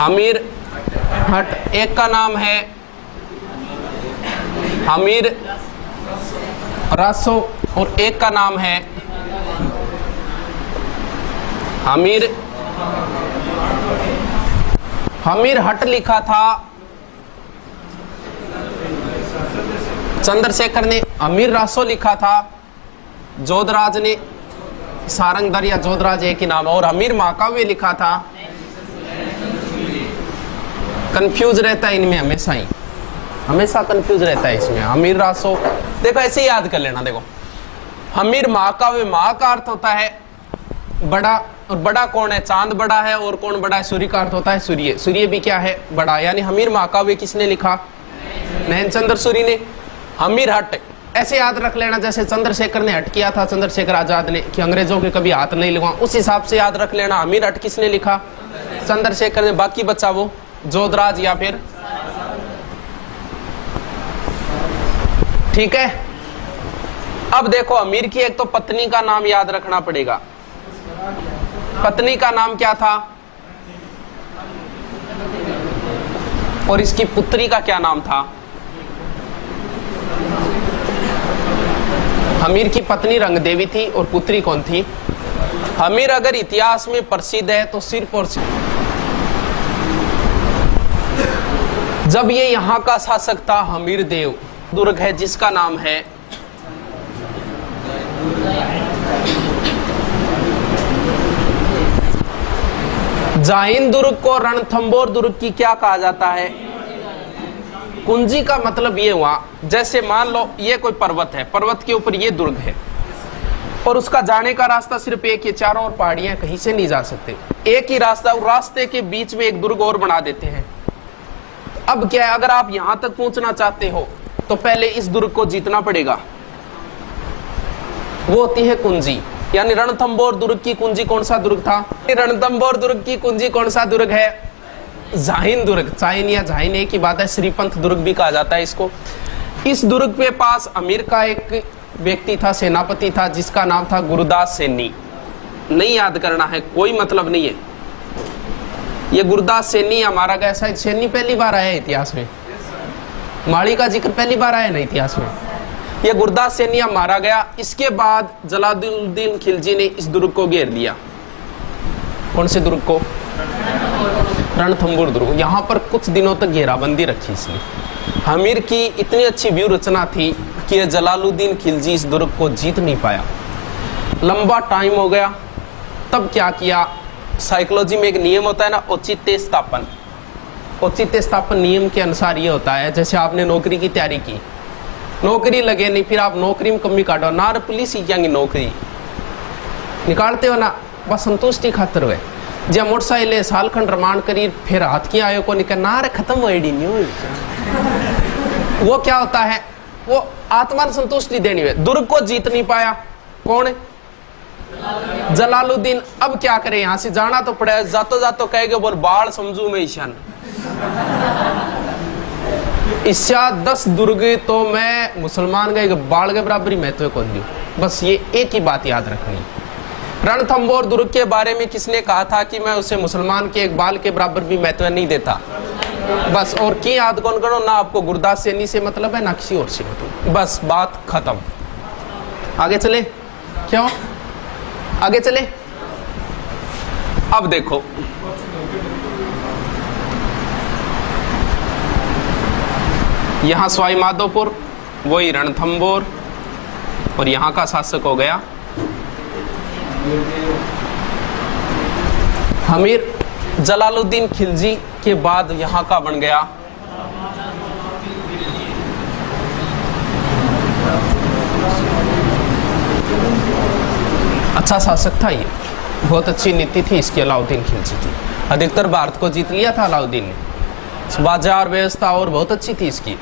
अमीर हट, एक का नाम है अमीर रासो और एक का नाम है अमीर हट लिखा था चंद्रशेखर ने, अमीर रासो लिखा था जोधराज ने, सारंगधर या जोधराज एक ही नाम, और अमीर महाकाव्य लिखा था। कंफ्यूज रहता है इनमें हमेशा कंफ्यूज रहता है इसमें। अमीर रासो देखो ऐसे ही याद कर लेना। देखो अमीर महाकाव्य, महा का अर्थ होता है बड़ा, और बड़ा कौन है? चांद बड़ा है, और कौन बड़ा है? सूर्य का अर्थ होता है सूर्य। सूर्य भी क्या है? बड़ा। यानी अमीर महाकाव्य किसने लिखा? नैनचंद्र सूरी ने। अमीर हट ऐसे याद रख लेना जैसे चंद्रशेखर ने हट किया था, चंद्रशेखर आजाद ने, कि अंग्रेजों के कभी हाथ नहीं लगाऊं, उस हिसाब से याद रख लेना। अमीर हट किसने लिखा? चंद्रशेखर ने। बाकी बचा वो जोधराज या फिर, ठीक है। अब देखो अमीर की एक तो पत्नी का नाम याद रखना पड़ेगा। पत्नी का नाम क्या था? और इसकी पुत्री का क्या नाम था? अमीर की पत्नी रंगदेवी थी और पुत्री कौन थी? अमीर अगर इतिहास में प्रसिद्ध है तो सिर्फ और सिर्फ जब ये यहां का शासक था हमीर देव। दुर्ग है जिसका नाम है जाहिन दुर्ग को रणथंबोर दुर्ग की क्या कहा जाता है? कुंजी का मतलब ये हुआ जैसे मान लो ये कोई पर्वत है, पर्वत के ऊपर ये दुर्ग है और उसका जाने का रास्ता सिर्फ एक ही, चारों ओर पहाड़ियां, कहीं से नहीं जा सकते, एक ही रास्ता, और रास्ते के बीच में एक दुर्ग और बना देते हैं। अब क्या है, अगर आप यहां तक पहुंचना चाहते हो तो पहले इस दुर्ग को जीतना पड़ेगा, वो होती है कुंजी। यानी रणथंबोर दुर्ग की कुंजी कौन सा दुर्ग था? रणथंबोर दुर्ग की कुंजी कौन सा दुर्ग है? जाहिन दुर्ग। चाइन या जाहिन एक ही बात है, श्रीपंथ दुर्ग भी कहा जाता है इसको। इस दुर्ग के पास अमीर का एक व्यक्ति था, सेनापति था, जिसका नाम था गुरुदास सैनी। नहीं याद करना है, कोई मतलब नहीं है। ये गुरुदास सैनी हमारा गया, शायद सैनी पहली बार आया इतिहास में, माड़ी का जिक्र पहली बार आया ना इतिहास में। ये गुरुदास सैनी मारा गया। इसके बाद जलालुद्दीन खिलजी ने इस दुर्ग को घेर लिया। कौन से दुर्ग को? रणथंबोर दुर्ग। यहाँ पर कुछ दिनों तक घेराबंदी रखी इसने। अमीर की इतनी अच्छी व्यूह रचना थी कि जलालुद्दीन खिलजी इस दुर्ग को जीत नहीं पाया। लंबा टाइम हो गया। तब क्या किया? साइकोलॉजी में एक नियम होता है ना, औचित्य स्थापन। औचित्य स्थापन नियम के अनुसार ये होता है, जैसे आपने नौकरी की तैयारी की, नौकरी लगे नहीं, फिर आप नौकरी में कमी काटो ना, पुलिस ही क्या नौकरी निकालते हो ना, बस संतुष्टि खातर हुए। जब मोटरसाइकिल साल खंड रमान करी, फिर हाथ की आयो को निकल ना, खत्म हो नहीं हो। वो क्या होता है? वो आत्मा संतुष्टि देनी है। दुर्ग को जीत नहीं पाया। कौन? जलालुद्दीन। अब क्या करे, यहां से जाना तो पड़ेगा। जातो जातो कहेगा बोल बाल समझू में ईशान, इससे 10 दुर्ग तो मैं मुसलमान गए बाल के बराबर ही महत्व को दी। बस ये एक ही बात याद रखनी। रणथंबोर दुर्ग के बारे में किसने कहा था कि मैं उसे मुसलमान के एक बाल के बराबर भी महत्व नहीं देता? बस। और की याद कौन करो ना, आपको गुरुदास सैनी से मतलब है ना किसी और से मतलब। बस बात खत्म। आगे चले? क्यों आगे चले? अब देखो यहां सवाई माधोपुर, वही रणथंबोर, और यहां का शासक हो गया अमीर। जलालुद्दीन खिलजी के बाद यहां का बन गया अच्छा शासक था ये, बहुत अच्छी नीति थी इसकी अलाउद्दीन खिलजी की। अधिकतर भारत को जीत लिया था अलाउद्दीन ने। बाजार व्यवस्था और बहुत अच्छी थी इसकी।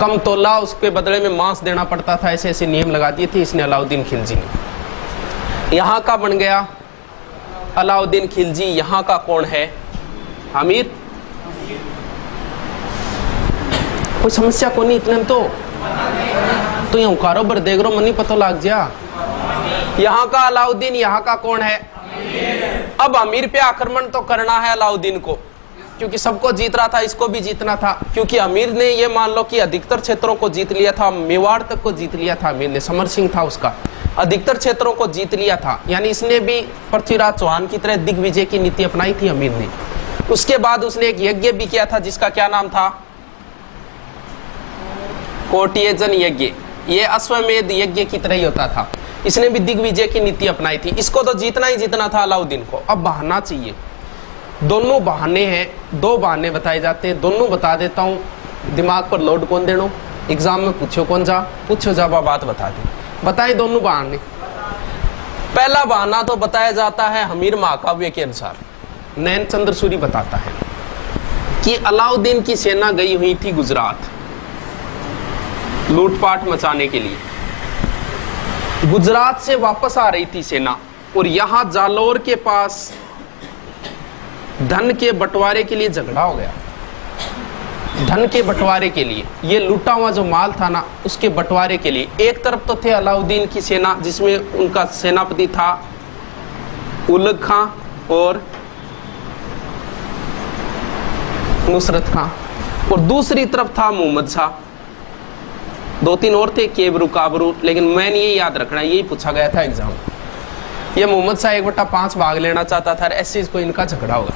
कम तोला उसके बदले में मांस देना पड़ता था, ऐसे ऐसे नियम लगा दिए थे इसने अलाउद्दीन खिलजी ने। यहाँ का बन गया अलाउद्दीन खिलजी। यहाँ का कौन है? अमीर। कोई समस्या को नहीं इतने तो यहाँ कारोबार देख रो, मनी पता लग जा। यहाँ का अलाउद्दीन, यहाँ का कौन है? अब अमीर पे आक्रमण तो करना है अलाउद्दीन को, क्योंकि सबको जीत रहा था, इसको भी जीतना था। क्योंकि अमीर ने ये मान लो कि अधिकतर क्षेत्रों को जीत लिया था, मेवाड़ तक को जीत लिया था अमीर ने, समर सिंह था उसका, अधिकतर क्षेत्रों को जीत लिया था। यानी इसने भी पृथ्वीराज चौहान की तरह दिग्विजय की नीति अपनाई थी अमीर ने। उसके बाद उसने एक यज्ञ भी किया था जिसका क्या नाम था, कोटियजन यज्ञ। ये अश्वमेध यज्ञ की तरह ही होता था। इसने भी दिग्विजय की नीति अपनाई थी। इसको तो जीतना ही जीतना था अलाउद्दीन को। अब बहाना चाहिए, दोनों बहाने हैं, दो बहाने बताए जाते हैं, दोनों बता देता हूं, दिमाग पर लोड कौन देनो, एग्जाम में पूछो कौन जा, पूछो जा बात बता दे। बताए दोनों बहाने। पहला बहाना तो बताया जाता है हमीर महाकाव्य के अनुसार, नैन चंद्र सूरी बताता है कि अलाउद्दीन की सेना गई हुई थी गुजरात लूटपाट मचाने के लिए। गुजरात से वापस आ रही थी सेना और यहां जालोर के पास धन के बंटवारे के लिए झगड़ा हो गया। धन के बंटवारे के लिए, ये लूटा हुआ जो माल था ना, उसके बंटवारे के लिए। एक तरफ तो थे अलाउद्दीन की सेना जिसमें उनका सेनापति था उलग खां और नुसरत खां, और दूसरी तरफ था मोहम्मद शाह। दो तीन और थे, केबरू काबरू, लेकिन मैंने ये याद रखना, यही पूछा गया था एग्जाम। ये मोहम्मद शाह 1/5 भाग लेना चाहता था, ऐसे इसको इनका झगड़ा होगा।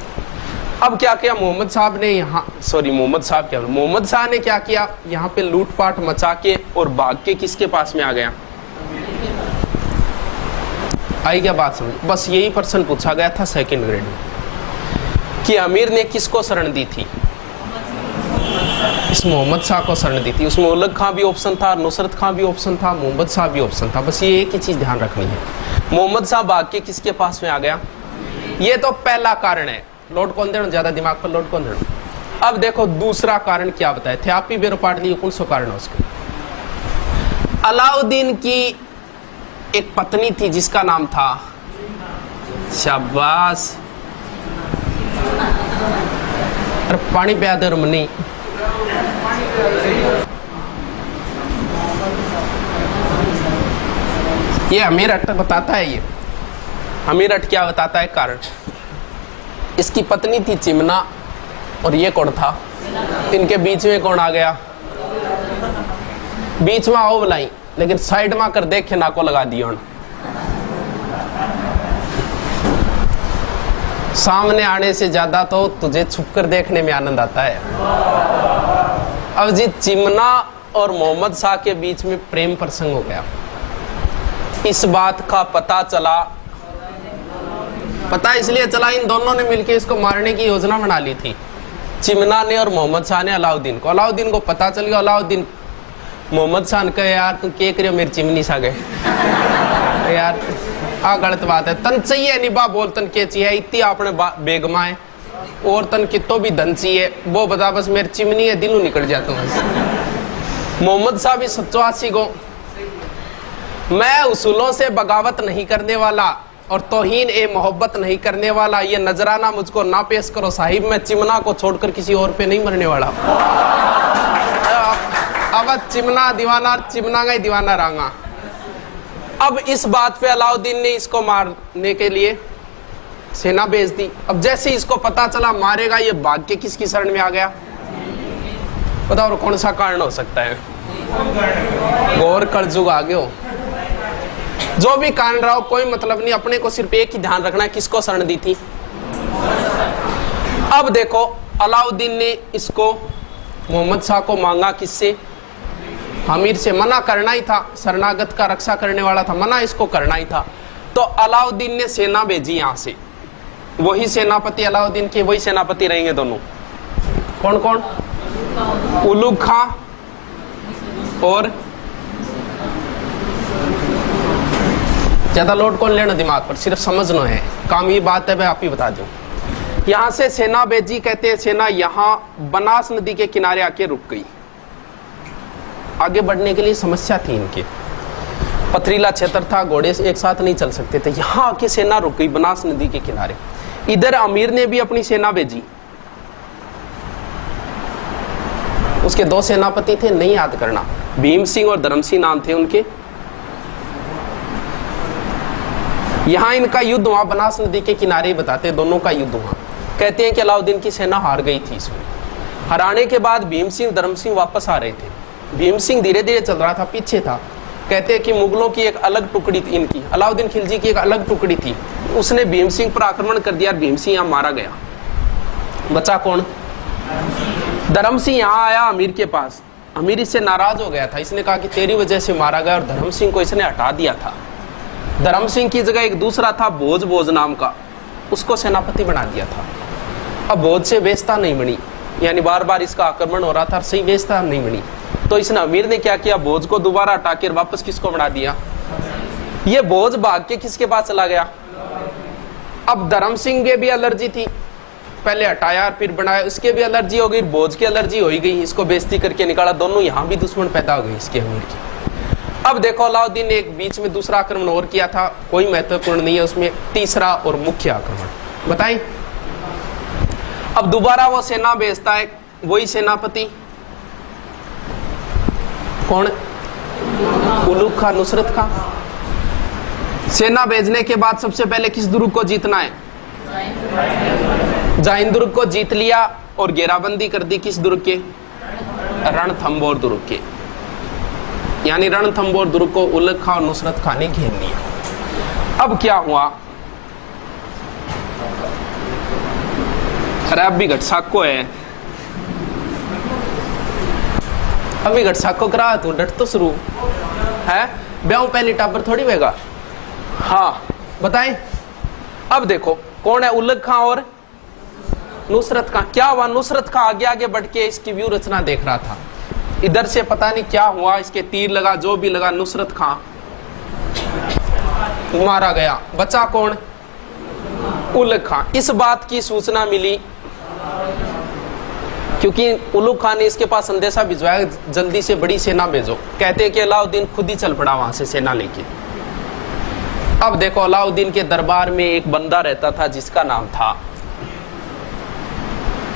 अब क्या किया मोहम्मद साहब ने मोहम्मद शाह ने क्या किया, यहाँ पे लूटपाट मचा के और भाग के किसके पास में आ गया। आई क्या बात समझ? बस यही प्रश्न पूछा गया था सेकंड ग्रेड में कि अमीर ने किसको शरण दी थी, इस मोहम्मद शाह को शरण दी थी। उसमें उलग खां भी ऑप्शन था, नुसरत खां भी ऑप्शन था, मोहम्मद शाह भी ऑप्शन था। बस ये एक ही चीज ध्यान रखनी है, मोहम्मद शाह भाग के किसके पास में आ गया। ये तो पहला कारण है, लोड कौन देना, ज्यादा दिमाग पर लोड कौन देना। अब देखो दूसरा कारण क्या बताए थे आप ही बेरो पाट लिए, कौन सा कारण है उसके। अलाउद्दीन की एक पत्नी थी जिसका नाम था, शाबाश, अरे पानी पिया दे रमनी। ये अमीर अट बताता है, ये अमीर अट क्या बताता है कारण। इसकी पत्नी थी चिमना और ये कौन था, इनके बीच में कौन आ गया, बीच में आओ बुलाई, लेकिन साइड में कर देखे ना को लगा दिया। सामने आने से ज्यादा तो तुझे छुपकर देखने में आनंद आता है। अब जी चिमना और मोहम्मद शाह के बीच में प्रेम प्रसंग हो गया। इस बात का पता चला, पता इसलिए चला इन दोनों ने मिलकर इसको मारने की योजना बना ली थी, चिमना ने और मोहम्मद शाह ने अलाउद्दीन को। अलाउद्दीन को पता चल गया, अलाउद्दीन मोहम्मद शाह ने कहा यार तू क्या करियो मेरी चिमनी सा गए यार, आ गलत बात है, तन चाहिए निभा बोल तन के चाहिए, इतनी आपने बेगमा है और तन कितो भी धन चाहिए वो बता, बस मेरी चिमनी है दिलों निकल जाता हूँ। मोहम्मद शाह भी सच्चासी को, मैं उसूलों से बगावत नहीं करने वाला और तौहीन ए मोहब्बत नहीं करने वाला, ये नजराना मुझको ना पेश करो साहिब, मैं चिमना को छोड़कर किसी और पे नहीं मरने वाला। अब चिमना दीवाना, चिमना का ही दीवाना रहा। अब इस बात पे अलाउद्दीन ने इसको मारने के लिए सेना भेज दी। अब जैसे इसको पता चला मारेगा, ये भाग के किसकी शरण में आ गया, बताओ और कौन सा कारण हो सकता है। गौर कलजुग आ गए हो, जो भी कारण रहा हो कोई मतलब नहीं, अपने को सिर्फ एक ही ध्यान रखना है किसको शरण दी थी। अब देखो अलाउद्दीन ने इसको मोहम्मद शाह को मांगा किससे, अमीर से। मना करना ही था, शरणागत का रक्षा करने वाला था, मना इसको करना ही था। तो अलाउद्दीन ने सेना भेजी यहां से, वही सेनापति अलाउद्दीन के वही सेनापति रहेंगे दोनों। कौन कौन, उलुग खां और ज्यादा लोड कौन लेना दिमाग पर, सिर्फ समझना है काम, ये बात है मैं आप ही बता दूं। यहां से सेना भेजी, कहते हैं सेना यहां बनास नदी के किनारे आके रुक गई। आगे बढ़ने के लिए समस्या थी इनके, पथरीला क्षेत्र था, घोड़े एक साथ नहीं चल सकते थे। यहां आके सेना रुक गई बनास नदी के किनारे। इधर अमीर ने भी अपनी सेना भेजी, उसके दो सेनापति थे, नहीं याद करना, भीम सिंह और धर्म सिंह नाम थे उनके। यहां इनका युद्ध हुआ, बनास नदी के किनारे ही बताते दोनों का युद्ध हुआ। कहते हैं कि अलाउद्दीन की सेना हार गई थी इसमें। हराने के बाद भीम सिंह धर्म सिंह वापस आ रहे थे। भीम सिंह धीरे धीरे चल रहा था, पीछे था। कहते हैं कि मुगलों की एक अलग टुकड़ी थी, इनकी अलाउद्दीन खिलजी की एक अलग टुकड़ी थी, उसने भीम सिंह पर आक्रमण कर दिया। भीम सिंह यहाँ मारा गया। बचा कौन? धर्म सिंह यहाँ आया अमीर के पास। अमीर इससे नाराज हो गया था, इसने कहा कि तेरी वजह से मारा गया, और धर्म सिंह को इसने हटा दिया था। धर्म सिंह की जगह एक दूसरा था भोज नाम का, उसको सेनापति बना दिया था। अब भोज से व्यवस्था नहीं बनी, यानी बार बार इसका आक्रमण हो रहा था, सही व्यवस्था नहीं बनी। तो इसने अमीर ने क्या किया, भोज को दोबारा हटा के वापस किसको बना दिया? ये भोज भाग के किसके पास चला गया? अब धर्म सिंह में भी एलर्जी थी, पहले हटाया फिर बनाया, उसके भी एलर्जी हो गई, भोज की एलर्जी हो गई, इसको बेइज्जती करके निकाला। दोनों यहाँ भी दुश्मन पैदा हो गए इसके अमीर की। अब देखो अलाउद्दीन ने एक बीच में दूसरा आक्रमण और किया था, कोई महत्वपूर्ण नहीं है उसमें, तीसरा और मुख्य आक्रमण बताएं। अब दोबारा वो सेना भेजता है, वही सेनापति कौन? उलुग खां, नुसरत खां। सेना भेजने के बाद सबसे पहले किस दुर्ग को जीतना है? जाहिन दुर्ग को जीत लिया और घेराबंदी कर दी। किस दुर्ग के? रणथंबोर दुर्ग के। यानी रणथंबोर दुर्ग को उलुग खां और नुसरत खां ने घेर लिया। अब क्या हुआ? अरे अब भी घटसाको है, अभी घटसाको करा तू, डट तो शुरू है। ब्याह पहली टाबर थोड़ी बेगा। हाँ बताएं। अब देखो कौन है? उलुग खां और नुसरत खां। क्या हुआ? नुसरत खां आगे आगे बढ़ के इसकी व्यू रचना देख रहा था, इधर से पता नहीं क्या हुआ, इसके तीर लगा, जो भी लगा, नुसरत खां मारा गया। बचा कौन? उलुग खां। इस बात की सूचना मिली क्योंकि उलुग खां ने इसके पास संदेशा भिजवाया, जल्दी से बड़ी सेना भेजो। कहते हैं कि अलाउद्दीन खुद ही चल पड़ा वहां से सेना लेके। अब देखो अलाउद्दीन के दरबार में एक बंदा रहता था जिसका नाम था